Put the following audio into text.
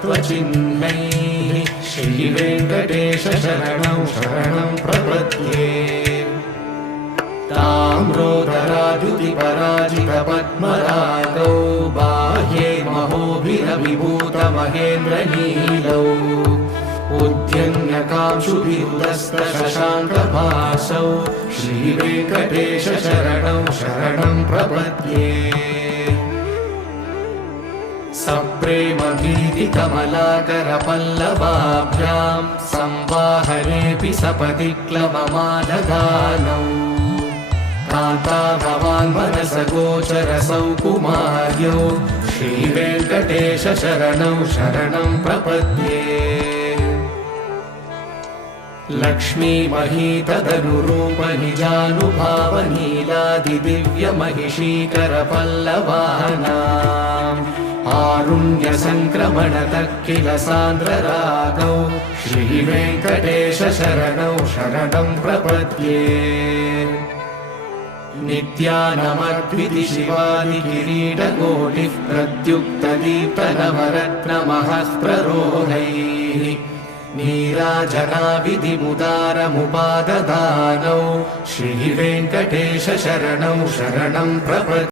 तत्त्वचिन्मैः श्रीवेङ्कटेश शरणं शरणं प्रपद्ये। ताम्रोदराद्युतिपराजितपद्मरागौ बाह्ये महोभिरविभूतमहेन्द्रनीलौ उद्यन्यकांशुभिरुदस्तशशाङ्कभासौ श्रीवेङ्कटेश शरणं शरणं प्रपद्ये। सप्रेमगीतिकमलाकरपल्लवाभ्यां संवाहनेऽपि सपदि क्लवमादधानौ कान्ता भवान् मनसगोचरसौ कुमार्यौ श्रीवेङ्कटेश शरणं शरणं प्रपद्ये। लक्ष्मीमहीतदनुरूपनिजानुभावनीलादिदिव्यमहिषीकरपल्लवानाम् आरुण्यसङ्क्रमणतः किल सान्द्ररागौ श्रीवेङ्कटेश शरणं शरणं प्रपद्ये। नित्यानमद्विति शिवादिकिरीटकोटिः प्रद्युक्तदीप्तनवरत्नमहः प्ररोहैः नीराजनाभिधिमुदारमुपाददानौ श्रीवेङ्कटेश शरणं शरणं प्रपद्ये।